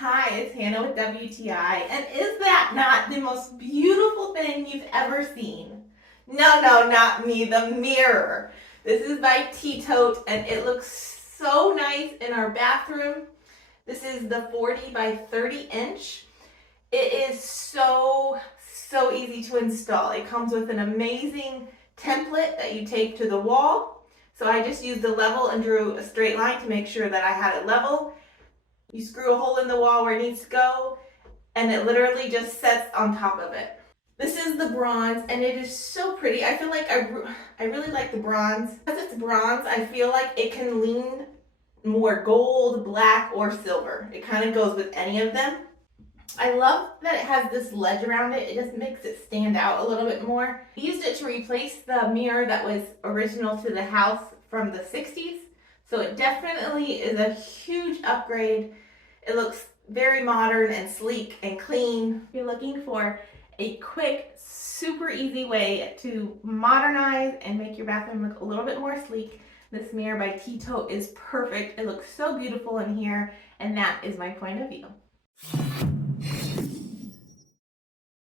Hi, it's Hannah with WTI, and is that not the most beautiful thing you've ever seen? No, not me, the mirror. This is by TETOTE, and it looks so nice in our bathroom. This is the 40 by 30 inch. It is so easy to install. It comes with an amazing template that you tape to the wall. So I just used the level and drew a straight line to make sure that I had it level. You screw a hole in the wall where it needs to go, and it literally just sets on top of it. This is the bronze, and it is so pretty. I feel like I really like the bronze. Because it's bronze, I feel like it can lean more gold, black, or silver. It kind of goes with any of them. I love that it has this ledge around it. It just makes it stand out a little bit more. I used it to replace the mirror that was original to the house from the 60s. So it definitely is a huge upgrade. It looks very modern and sleek and clean. If you're looking for a quick, super easy way to modernize and make your bathroom look a little bit more sleek, this mirror by TETOTE is perfect. It looks so beautiful in here, and that is my point of view.